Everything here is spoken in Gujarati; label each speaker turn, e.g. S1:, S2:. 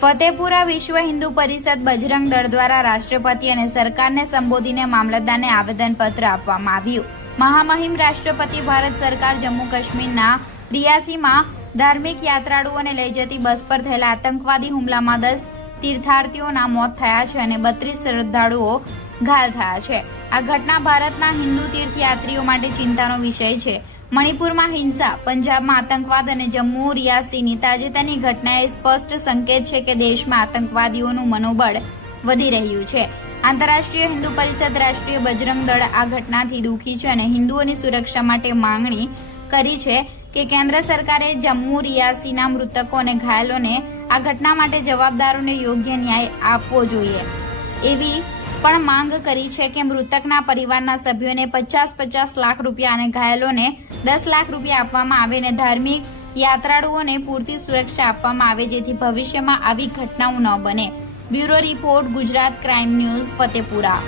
S1: ફતેપુરા વિશ્વ હિન્દુ પરિષદ બજરંગ દળ દ્વારા રાષ્ટ્રપતિ અને સરકારને સંબોધીને મામલતદારને આવેદનપત્ર આપવામાં આવ્યું. મહામહિમ રાષ્ટ્રપતિ ભારત સરકાર જમ્મુ કાશ્મીરના રિયાસીમાં ધાર્મિક યાત્રાળુઓને લઈ જતી બસ પર થયેલા આતંકવાદી હુમલામાં દસ તીર્થાર્થીઓના મોત થયા છે અને બત્રીસ શ્રદ્ધાળુઓ ઘાયલ થયા છે. આ ઘટના ભારતના હિન્દુ તીર્થયાત્રીઓ માટે ચિંતાનો વિષય છે. મણિપુરમાં હિંસા, પંજાબમાં આતંકવાદ અને જમ્મુ રિયાસીની તાજેતરની ઘટનાએ સ્પષ્ટ સંકેત છે કે દેશમાં આતંકવાદીઓનું મનોબળ વધી રહ્યું છે. આંતરરાષ્ટ્રીય હિન્દુ પરિષદ રાષ્ટ્રીય બજરંગ દળ આ ઘટનાથી દુઃખી છે અને હિન્દુઓની સુરક્ષા માટે માંગણી કરી છે કે કેન્દ્ર સરકારે જમ્મુ રિયાસીના મૃતકો અને ઘાયલોને આ ઘટના માટે જવાબદારોને યોગ્ય ન્યાય આપવો જોઈએ. એવી પણ માંગ કરી છે કે મૃતકના પરિવારના સભ્યોને પચાસ પચાસ લાખ રૂપિયા અને ઘાયલોને દસ લાખ રૂપિયા આપવામાં આવે અને ધાર્મિક યાત્રાળુઓને પૂરતી સુરક્ષા આપવામાં આવે જેથી ભવિષ્યમાં આવી ઘટનાઓ ન બને. Bureau report Gujarat crime news Fatepura.